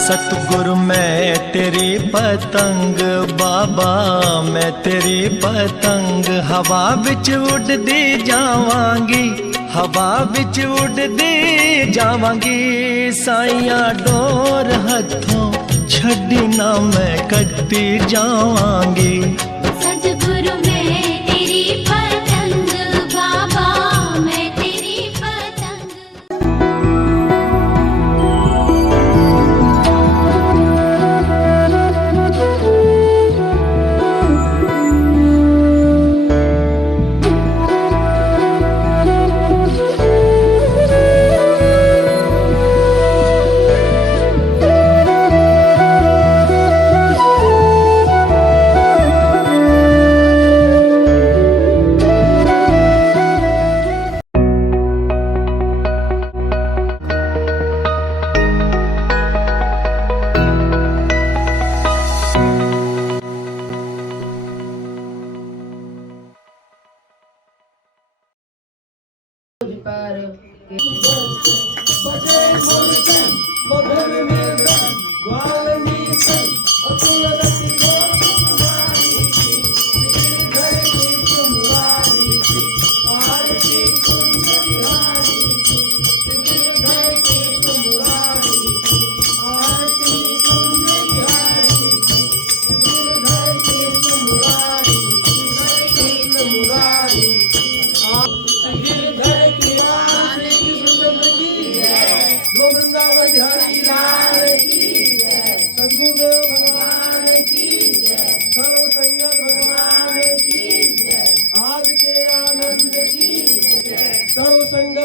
सतगुरु मैं तेरी पतंग बाबा, मैं तेरी पतंग हवा विच उड़दी जावांगी, हवा विच उड़दी जावांगी। साइया डोर हथों छड़ी ना मैं कटती जावांगी। सतगुरु मैं तेरी पतंग बाबा, मैं तेरी पतंग।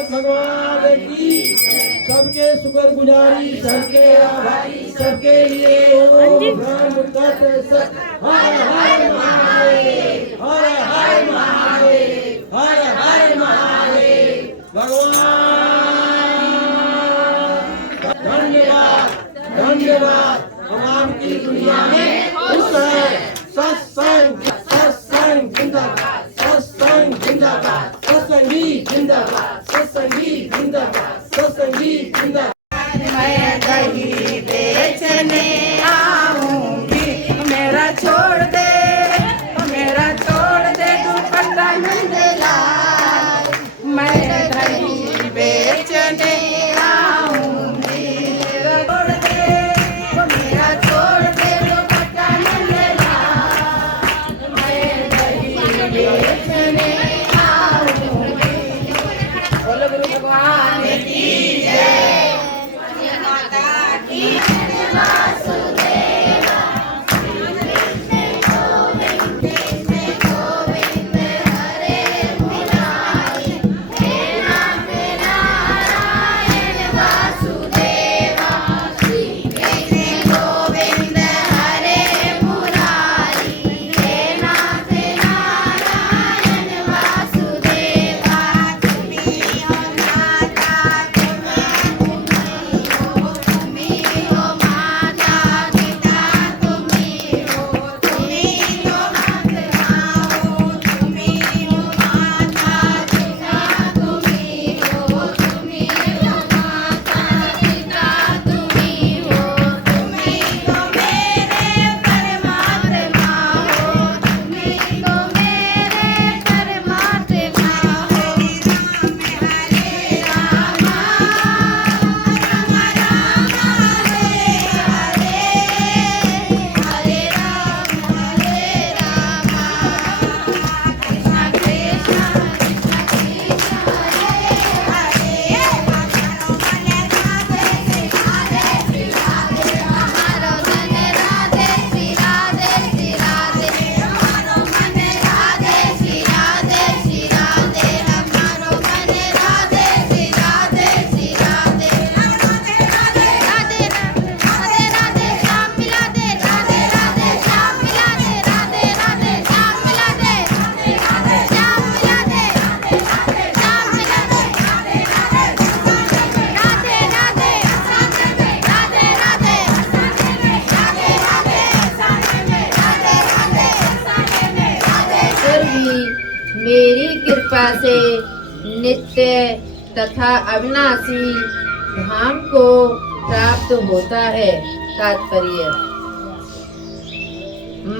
भगवान की सबके शुक्र गुजारी, सबके आभारी, सबके लिए ओम ब्रह्म तत्व सत। हर हर महादेव, हर हर महादेव, हर हर महादेव। भगवान धन्यवाद, धन्यवाद। हम आपकी दुनिया में खुश है। सत्संग, सत्संग जिंदाबाद, सत्संग जिंदाबाद, सत्संगी जिंदाबाद, सत्संगी जिंदाबाद, सत्संगी जिंदाबाद। मैं दही बेचने आऊंगी, मेरा छोड़ दे, मेरा छोड़ दे दुपट्टा मंडला। मैं दही बेचने आऊंगी, मेरा छोड़ दे, मेरा छोड़ दे दुपट्टा मंडला। मैं दही बेचने आऊंगी। बोलो गुरु भगवान की जय। मेरी कृपा से नित्य तथा अविनाशी धाम को प्राप्त होता है। तात्पर्य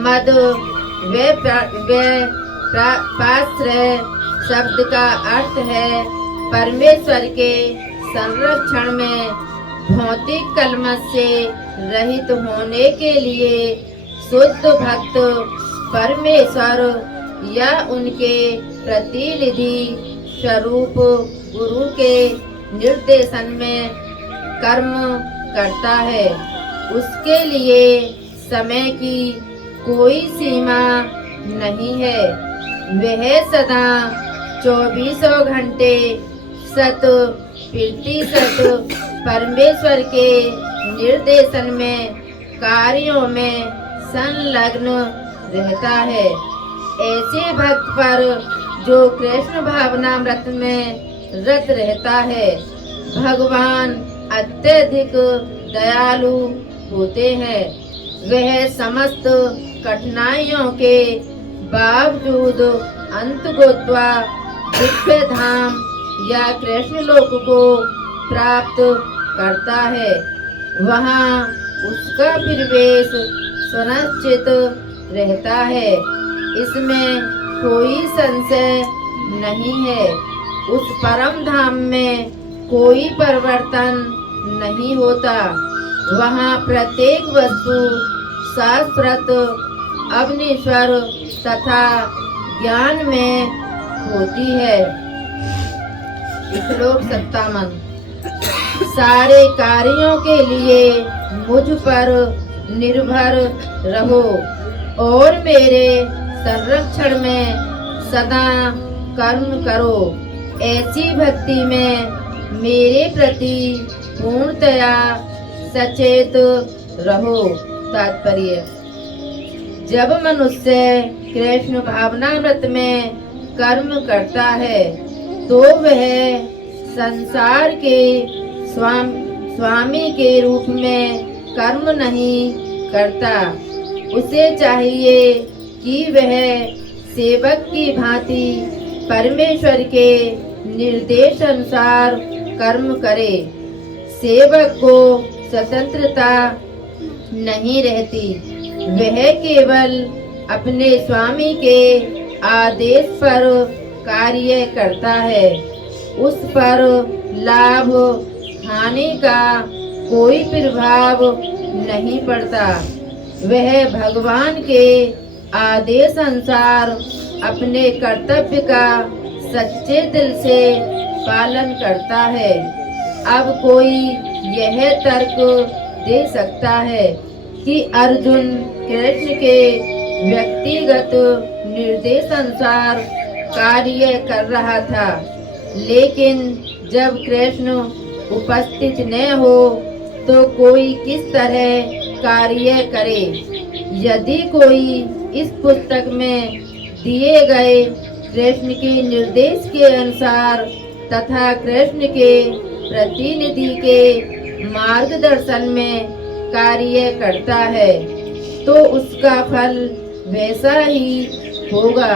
मद व पाश्रय शब्द का अर्थ है परमेश्वर के संरक्षण में भौतिक कलमश से रहित होने के लिए शुद्ध भक्त परमेश्वर या उनके प्रतिनिधि स्वरूप गुरु के निर्देशन में कर्म करता है। उसके लिए समय की कोई सीमा नहीं है। वह सदा 24 घंटे 100% परमेश्वर के निर्देशन में कार्यों में संलग्न रहता है। ऐसे भक्त पर जो कृष्ण भावनामृत में रत रहता है, भगवान अत्यधिक दयालु होते हैं। वह समस्त कठिनाइयों के बावजूद अंत गोत्वा दिव्य धाम या कृष्ण लोक को प्राप्त करता है। वहाँ उसका प्रवेश सुनिश्चित रहता है, इसमें कोई संशय नहीं है। उस परम धाम में कोई परिवर्तन नहीं होता। वहाँ प्रत्येक वस्तु शाश्वत अवनीश्वर तथा ज्ञान में होती है। श्लोक 57। सारे कार्यों के लिए मुझ पर निर्भर रहो और मेरे संरक्षण में सदा कर्म करो। ऐसी भक्ति में मेरे प्रति पूर्णतया सचेत रहो। तात्पर्य जब मनुष्य कृष्ण भावनामृत में कर्म करता है तो वह संसार के स्वामी के रूप में कर्म नहीं करता। उसे चाहिए कि वह सेवक की भांति परमेश्वर के निर्देश अनुसार कर्म करे। सेवक को स्वतंत्रता नहीं रहती। वह केवल अपने स्वामी के आदेश पर कार्य करता है। उस पर लाभ हानि का कोई प्रभाव नहीं पड़ता। वह भगवान के आदेश अनुसार अपने कर्तव्य का सच्चे दिल से पालन करता है। अब कोई यह तर्क दे सकता है कि अर्जुन कृष्ण के व्यक्तिगत निर्देश अनुसार कार्य कर रहा था, लेकिन जब कृष्ण उपस्थित न हो तो कोई किस तरह कार्य करे। यदि कोई इस पुस्तक में दिए गए कृष्ण के निर्देश के अनुसार तथा कृष्ण के प्रतिनिधि के मार्गदर्शन में कार्य करता है तो उसका फल वैसा ही होगा।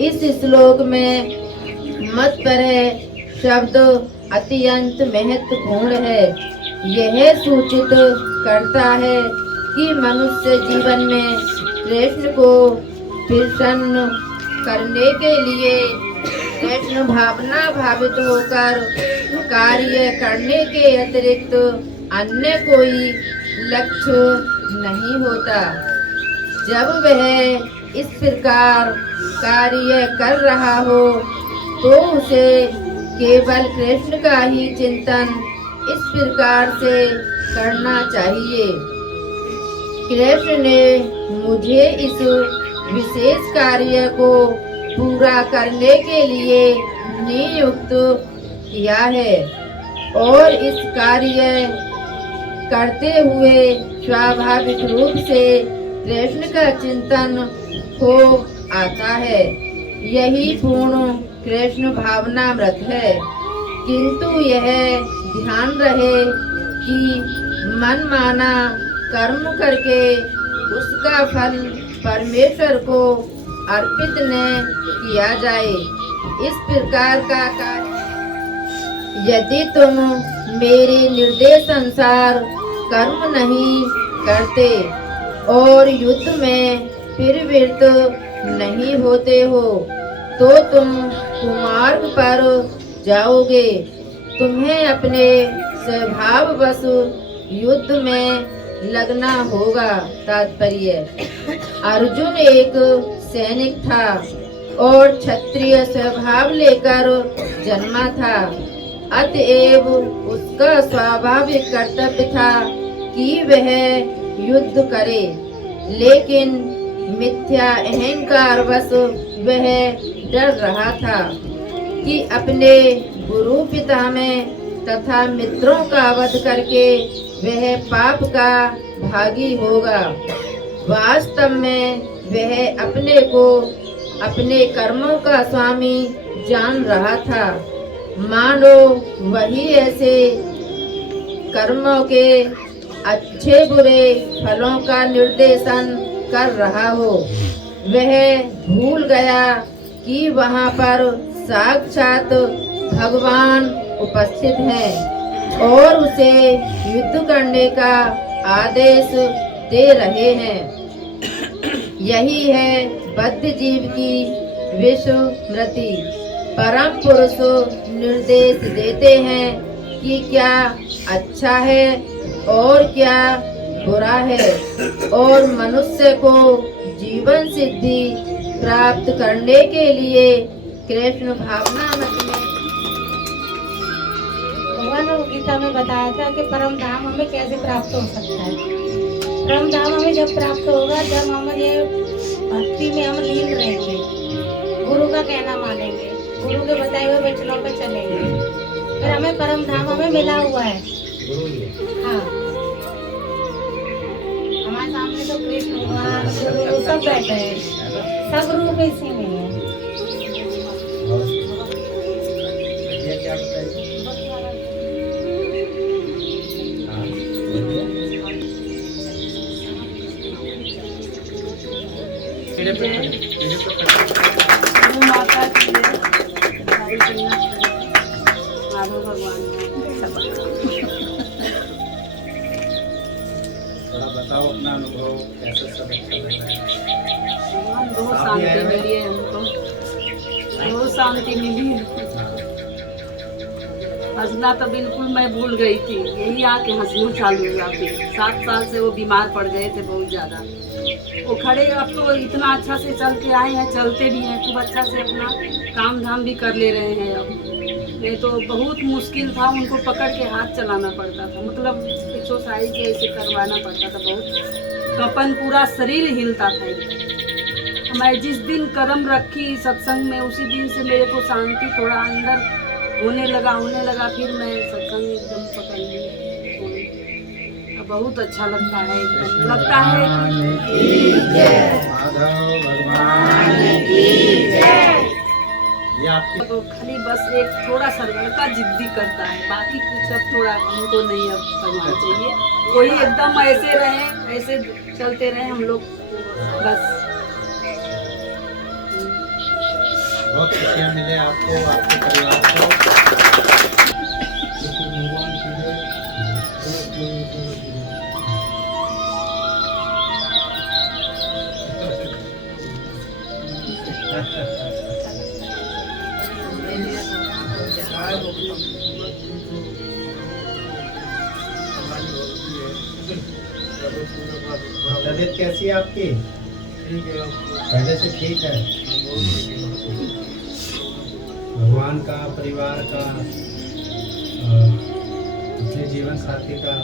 इस श्लोक में मत पर शब्द अत्यंत महत्वपूर्ण है। यह सूचित करता है कि मनुष्य जीवन में कृष्ण को प्रसन्न करने के लिए कृष्ण भावना भावित होकर कार्य करने के अतिरिक्त अन्य कोई लक्ष्य नहीं होता। जब वह इस प्रकार कार्य कर रहा हो तो उसे केवल कृष्ण का ही चिंतन इस प्रकार से करना चाहिए। कृष्ण ने मुझे इस विशेष कार्य को पूरा करने के लिए नियुक्त किया है और इस कार्य करते हुए स्वाभाविक रूप से कृष्ण का चिंतन हो आता है। यही पूर्ण कृष्ण भावनामृत है। किंतु यह ध्यान रहे कि मनमाना कर्म करके उसका फल परमेश्वर को अर्पित न किया जाए। इस प्रकार का कार्य यदि तुम मेरे निर्देश अनुसार कर्म नहीं करते और युद्ध में फिर व्यर्थ नहीं होते हो तो तुम कुमार्ग पर जाओगे। तुम्हें अपने स्वभाववश युद्ध में लगना होगा। तात्पर्य, अर्जुन एक सैनिक था और क्षत्रिय स्वभाव लेकर जन्मा था। अतएव उसका स्वाभाविक कर्तव्य था कि वह युद्ध करे, लेकिन मिथ्या अहंकार वश वह डर रहा था कि अपने गुरु पिता में तथा मित्रों का वध करके वह पाप का भागी होगा। वास्तव में वह अपने को अपने कर्मों का स्वामी जान रहा था, मानो वही ऐसे कर्मों के अच्छे बुरे फलों का निर्देशन कर रहा हो। वह भूल गया कि वहाँ पर साक्षात भगवान उपस्थित हैं और उसे युद्ध करने का आदेश दे रहे हैं। यही है बद्ध जीव की विस्मृति। परम पुरुष निर्देश देते हैं कि क्या अच्छा है और क्या बुरा है, और मनुष्य को जीवन सिद्धि प्राप्त करने के लिए कृष्ण भावनामृत में भगवान ने गीता में बताया था कि परम धाम हमें कैसे प्राप्त हो सकता है। परम धाम हमें जब प्राप्त होगा जब हम ये भक्ति में हम लीन रहेंगे, गुरु का कहना मानेंगे, गुरु के बताए हुए वचनों पर चलेंगे, फिर हमें परम धाम हमें मिला हुआ है। हाँ, हमारे सामने तो कृष्ण भगवान गुरु सब बैठे हैं, सब रूप इसी में है। माता की माधव भगवान थोड़ा बताओ अपना अनुभव, कैसे सब अच्छा लग रहा है? बहुत शांति मिली है हमको, बहुत शांति मिली है। हंसना तो बिल्कुल मैं भूल गई थी, यही आके हंसना चालू हुआ। फिर 7 साल से वो बीमार पड़ गए थे बहुत ज़्यादा। वो खड़े अब तो इतना अच्छा से चल के आए हैं, चलते भी हैं, खूब अच्छा से अपना काम धाम भी कर ले रहे हैं। अब ये तो बहुत मुश्किल था, उनको पकड़ के हाथ चलाना पड़ता था, मतलब एक्सरसाइज ऐसे करवाना पड़ता था। बहुत कपन, पूरा शरीर हिलता था। मैं जिस दिन कदम रखी सत्संग में उसी दिन से मेरे को शांति थोड़ा अंदर होने लगा। फिर मैं सत्संग एकदम पकड़ ली। बहुत अच्छा लगता है, लगता है माधव भगवान की जय। ये आपकी तो खाली बस एक थोड़ा सा लड़का जिद्दी करता है, बाकी कुछ अब थोड़ा हमको नहीं अब करना चाहिए। कोई एकदम ऐसे रहे, ऐसे चलते रहे हम लोग बस। बहुत खुशियाँ मिले आपको, आपके परिवार को। तबीयत कैसी है आपकी? ठीक है, पहले से ठीक है। भगवान का, परिवार का, अपने जीवन साथी का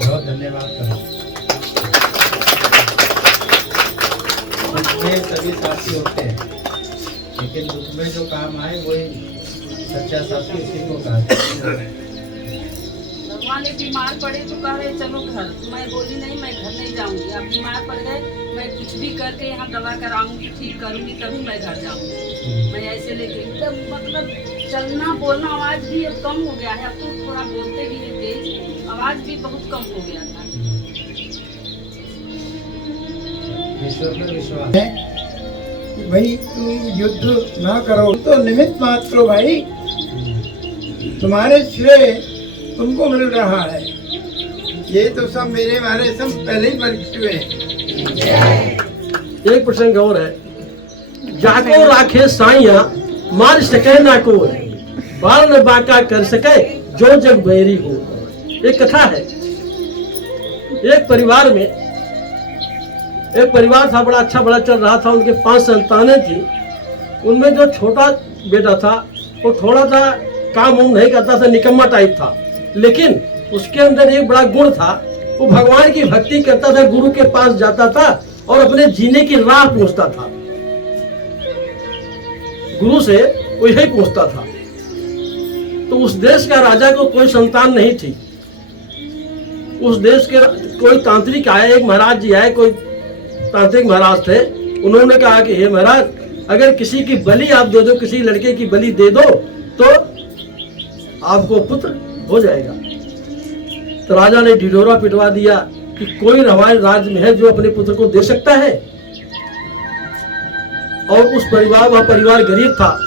बहुत धन्यवाद करो। दुख में सभी साथी होते हैं, लेकिन दुख में जो काम आए वही सच्चा साथी उसी को कहते हैं। भगवान ने बीमार पड़े तो कह रहे चलो घर। मैं बोली नहीं, मैं घर नहीं जाऊंगी। अब बीमार पड़ गए, मैं कुछ भी करके यहाँ दवा कराऊंगी, ठीक करूंगी, तभी मैं घर जाऊंगी। मैं ऐसे लेके एकदम मतलब चलना बोलना आवाज भी अब कम हो गया है। अब तो थोड़ा बोलते भी है तेज, आवाज भी बहुत कम हो गया था। ईश्वर में विश्वास है कि भाई तुम युद्ध ना करो तो निमित्त मात्र हो भाई। तुम्हारे श्रेय तुमको मिल रहा है। ये तो सब मेरे वाले सब पहले ही मर चुके हैं। एक प्रसंग और है, जाको राखे साइया मार सके ना को, बाल न बाका कर सके जो जग बैरी हो। एक कथा है, एक परिवार था, बड़ा अच्छा बड़ा चल रहा था। उनके 5 संतानें थी। उनमें जो छोटा बेटा था वो थोड़ा सा काम उम नहीं करता था, निकम्मा टाइप था, लेकिन उसके अंदर एक बड़ा गुण था। वो भगवान की भक्ति करता था, गुरु के पास जाता था और अपने जीने की राह पूछता था। गुरु से वो यही पूछता था। तो उस देश का राजा को कोई संतान नहीं थी। उस देश के कोई तांत्रिक आए, एक महाराज जी आए, कोई तांत्रिक महाराज थे। उन्होंने कहा कि हे महाराज, अगर किसी की बलि आप दे दो, किसी लड़के की बलि दे दो तो आपको पुत्र हो जाएगा। तो राजा ने ढिढोरा पिटवा दिया कि कोई हमारे राज्य में है जो अपने पुत्र को दे सकता है। और उस परिवार, वह परिवार गरीब था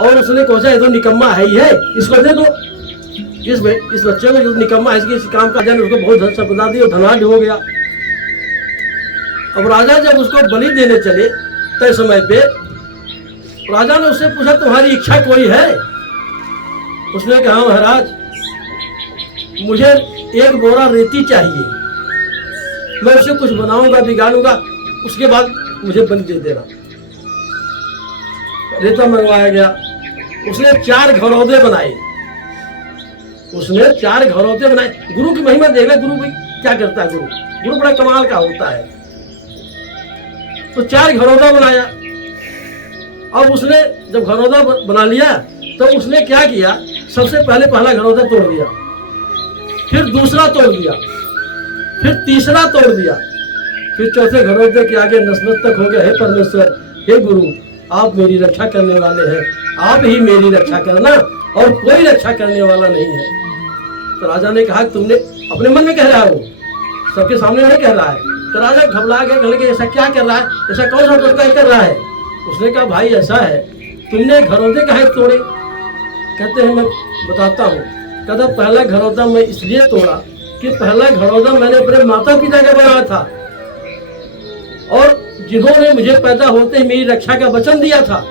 और उसने सोचा ये तो निकम्मा है ही है, इसको दे दो। इस बच्चे को जो निकम्मा है, इसके काम का जाने, उसको बहुत धन संपदा दी और धनाढ़ हो गया। अब राजा जब उसको बलि देने चले तय समय पे, राजा ने उससे पूछा तुम्हारी इच्छा कोई है? उसने कहा महाराज, मुझे 1 बोरा रेती चाहिए, मैं उसे कुछ बनाऊंगा, बिगाड़ूंगा, उसके बाद मुझे बलि दे देना। रेता मंगवाया गया। उसने 4 घरौदे बनाए। गुरु की महिमा देखना, गुरु भी क्या करता है। गुरु बड़ा कमाल का होता है। तो 4 घरौदा बनाया। अब उसने जब घरौदा बना लिया तो उसने क्या किया, सबसे पहले पहला घरौदा तोड़ दिया, फिर दूसरा तोड़ दिया, फिर तीसरा तोड़ दिया, फिर चौथे घरौदे के आगे नस्मस्तक हो गया, हे परमेश्वर, हे गुरु, आप मेरी रक्षा करने वाले हैं, आप ही मेरी रक्षा करना और कोई रक्षा करने वाला नहीं है। तो राजा ने कहा तुमने अपने मन में कह रहा है, वो सबके सामने नहीं कह रहा है। तो राजा घबरा गया, कहने लगे ऐसा क्या कर रहा है, ऐसा कौन सा टोटका कर रहा है। उसने कहा भाई ऐसा है, तुमने घरौदे काहे तोड़े? कहते हैं मैं बताता हूँ। कहता पहला घरौदा मैं इसलिए तोड़ा कि पहला घरौदा मैंने अपने माता पिता का बनाया था और जिन्होंने मुझे पैदा होते ही मेरी रक्षा का वचन दिया था,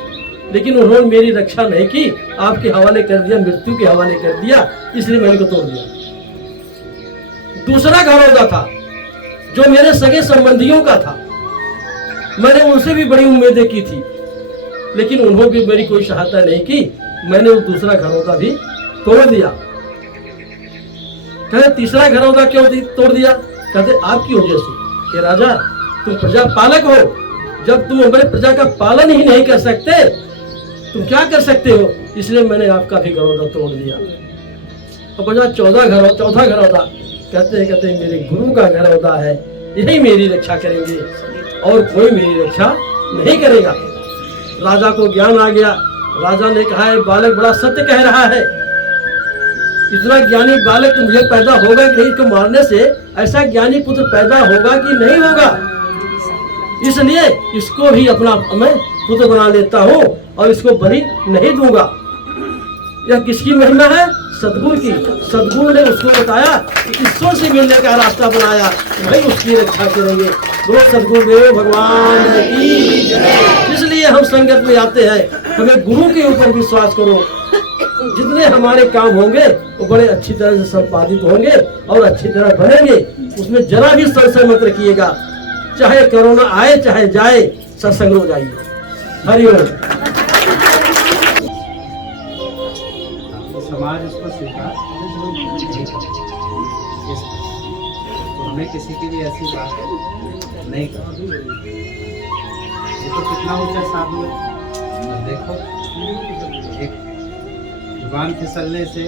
लेकिन उन्होंने मेरी रक्षा नहीं की, आपके हवाले कर दिया, मृत्यु के हवाले कर दिया, इसलिए मैंने को तोड़ दिया। दूसरा घरौदा था जो मेरे सगे संबंधियों का था, मैंने उनसे भी बड़ी उम्मीदें की थी, लेकिन उन्होंने भी मेरी कोई सहायता नहीं की, मैंने वो दूसरा घरौदा भी तोड़ दिया। कहते तीसरा घरौदा क्यों तोड़ दिया? कहते आपकी वजह से कि राजा तुम प्रजा पालक हो, जब तुम हमारे प्रजा का पालन ही नहीं कर सकते तुम क्या कर सकते हो, इसलिए मैंने आपका भी घरौदा तोड़ दिया। अब बचा चौथा घरौदा। कहते मेरे गुरु का घरौदा है, यही मेरी रक्षा करेंगे और कोई मेरी रक्षा नहीं करेगा। राजा को ज्ञान आ गया। राजा ने कहा बालक बड़ा सत्य कह रहा है, इतना ज्ञानी बालक मुझे पैदा होगा कि नहीं, इसको मारने से ऐसा ज्ञानी पुत्र पैदा होगा कि नहीं होगा, इसलिए इसको भी अपना मैं पुत्र बना लेता हूँ और इसको बलि नहीं दूंगा। यह किसकी महिमा है? सदगुरु की। सदगुरु ने उसको बताया कि ईश्वर से मिलने का रास्ता बनाया, भाई उसकी रक्षा करेंगे। बोलो सदगुरुदेव भगवान की जय। इसलिए हम संगत में आते हैं, हमें गुरु के ऊपर विश्वास करो, जितने हमारे काम होंगे वो बड़े अच्छी तरह से संपादित होंगे और अच्छी तरह बनेंगे। उसमें जरा भी संशय मत रखिएगा, चाहे कोरोना आए चाहे जाए, सत्संग हो जाइए। हरिओम। समाज उसको स्वीकार तो हमें किसी की भी ऐसी बात नहीं करनी। ये तो कितना ऊंचा साधु है। देखो एक जुबान फिसलने से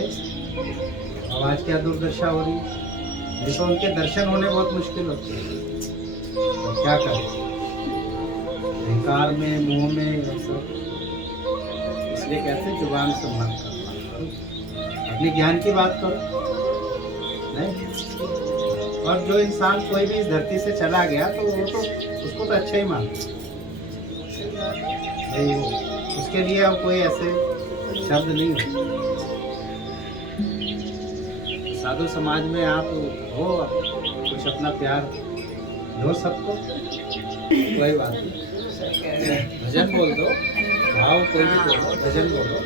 आवाज क्या दुर्दशा हो रही है। नहीं तो उनके दर्शन होने बहुत मुश्किल होते हैं। तो क्या करें, अहंकार में मुंह में सब, इसलिए कहते हैं जुबान संभाल कर अपने ज्ञान की बात करो। नहीं, और जो इंसान कोई भी इस धरती से चला गया तो वो तो उसको तो अच्छा ही मानता, उसके लिए अब कोई ऐसे शब्द नहीं होते। साधु समाज में आप हो, कुछ अपना प्यार दो सबको, कोई बात नहीं। भजन बोल दो, भाव कोई भी बोलो, भजन बोलो।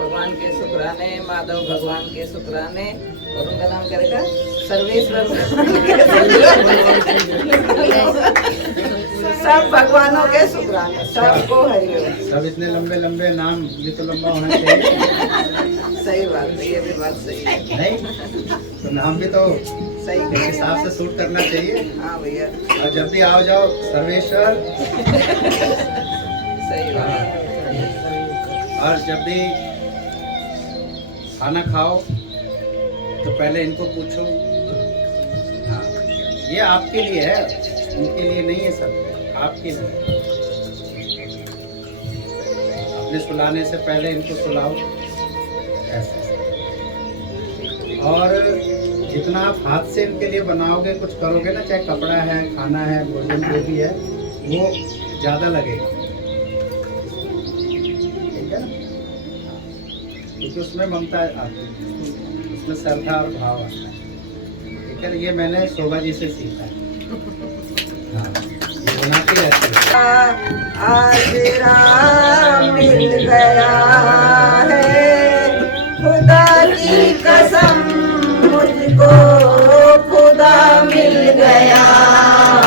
भगवान के शुक्राने, माधव भगवान के शुक्राने, और उनका नाम करेगा सर्वेश्वर। सब भगवानों के शुक्राने, सबको हरिओम। सब इतने लंबे लंबे नाम भी तो लंबा होना चाहिए। सही बात है, ये भी बात सही है। नहीं तो नाम भी तो सही इस हिसाब से सूट करना चाहिए। हाँ भैया, और जब भी आओ जाओ सर्वेश्वर। सही बात। और जब भी खाना खाओ तो पहले इनको पूछो। हाँ, ये आपके लिए है, उनके लिए नहीं है, सब आपके लिए। अपने सुलाने से पहले इनको सुलाओ ऐसे। और जितना आप हाथ से इनके लिए बनाओगे, कुछ करोगे ना, चाहे कपड़ा है, खाना है, भोजन जो भी है, वो ज़्यादा लगेगा। ठीक है ना? क्योंकि उसमें ममता आती है, उसमें श्रद्धा और भाव आता है। ठीक है, ये मैंने शोभा जी से सीखा है। हाँ, ये बनाती रहती है। आसरा मिल गया है, खुदा की कसम मुझको खुदा मिल गया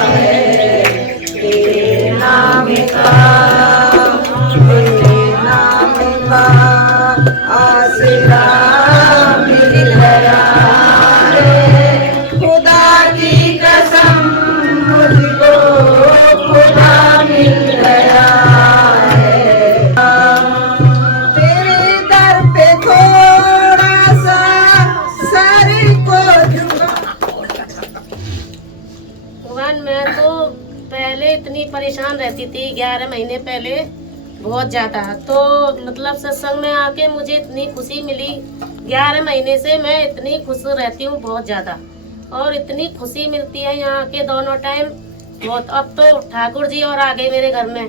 है। तेरे नाम का, तेरे नाम का आसरा मिल गया है, खुदा की कसम मुझको खुदा मिल गया है। तेरे दर पे थोड़ा सा सर को झुका। भगवान, मैं तो पहले इतनी परेशान रहती थी, 11 महीने पहले बहुत ज़्यादा। तो मतलब सत्संग में आके मुझे इतनी खुशी मिली, 11 महीने से मैं इतनी खुश रहती हूँ बहुत ज़्यादा, और इतनी खुशी मिलती है यहाँ के दोनों टाइम बहुत। अब तो ठाकुर जी और आ गए मेरे घर में।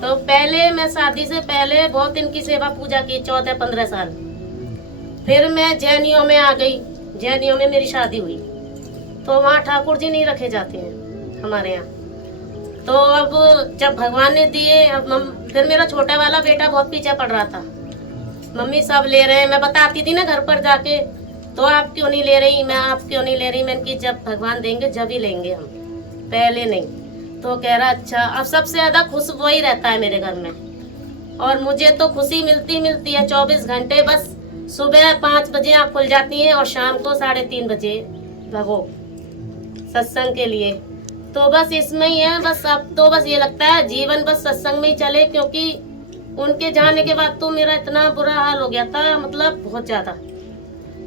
तो पहले मैं शादी से पहले बहुत इनकी सेवा पूजा की, 14-15 साल। फिर मैं जैनियों में आ गई, जैनियों में मेरी शादी हुई, तो वहाँ ठाकुर जी नहीं रखे जाते हैं हमारे यहाँ। तो अब जब भगवान ने दिए, अब फिर मेरा छोटा वाला बेटा बहुत पीछे पड़ रहा था, मम्मी सब ले रहे हैं। मैं बताती थी ना घर पर जाके, तो आप क्यों नहीं ले रही, मैं आप क्यों नहीं ले रही। मैंने कि जब भगवान देंगे जब ही लेंगे हम, पहले नहीं। तो कह रहा अच्छा। अब सबसे ज़्यादा खुश वही रहता है मेरे घर में, और मुझे तो खुशी मिलती है 24 घंटे। बस सुबह 5 बजे आँख खुल जाती है और शाम को 3:30 बजे भगो सत्संग के लिए। तो बस इसमें ही है। बस अब तो बस ये लगता है जीवन बस सत्संग में ही चले, क्योंकि उनके जाने के बाद तो मेरा इतना बुरा हाल हो गया था, मतलब बहुत ज़्यादा।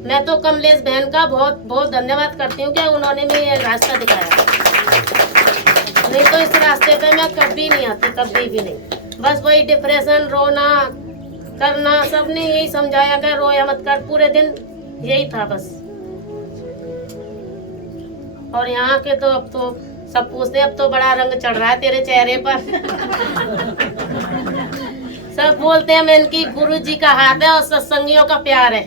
मैं तो कमलेश बहन का बहुत बहुत धन्यवाद करती हूँ कि उन्होंने मुझे ये रास्ता दिखाया, नहीं तो इस रास्ते पे मैं कभी नहीं आती, कभी भी नहीं। बस वही डिप्रेशन, रोना करना, सबने यही समझाया कि रोया मत कर, पूरे दिन यही था बस। और यहाँ के तो अब तो सब पूछते, अब तो बड़ा रंग चढ़ रहा है तेरे चेहरे पर। सब बोलते हैं मैं इनकी गुरु जी का हाथ है और सत्संगियों का प्यार है।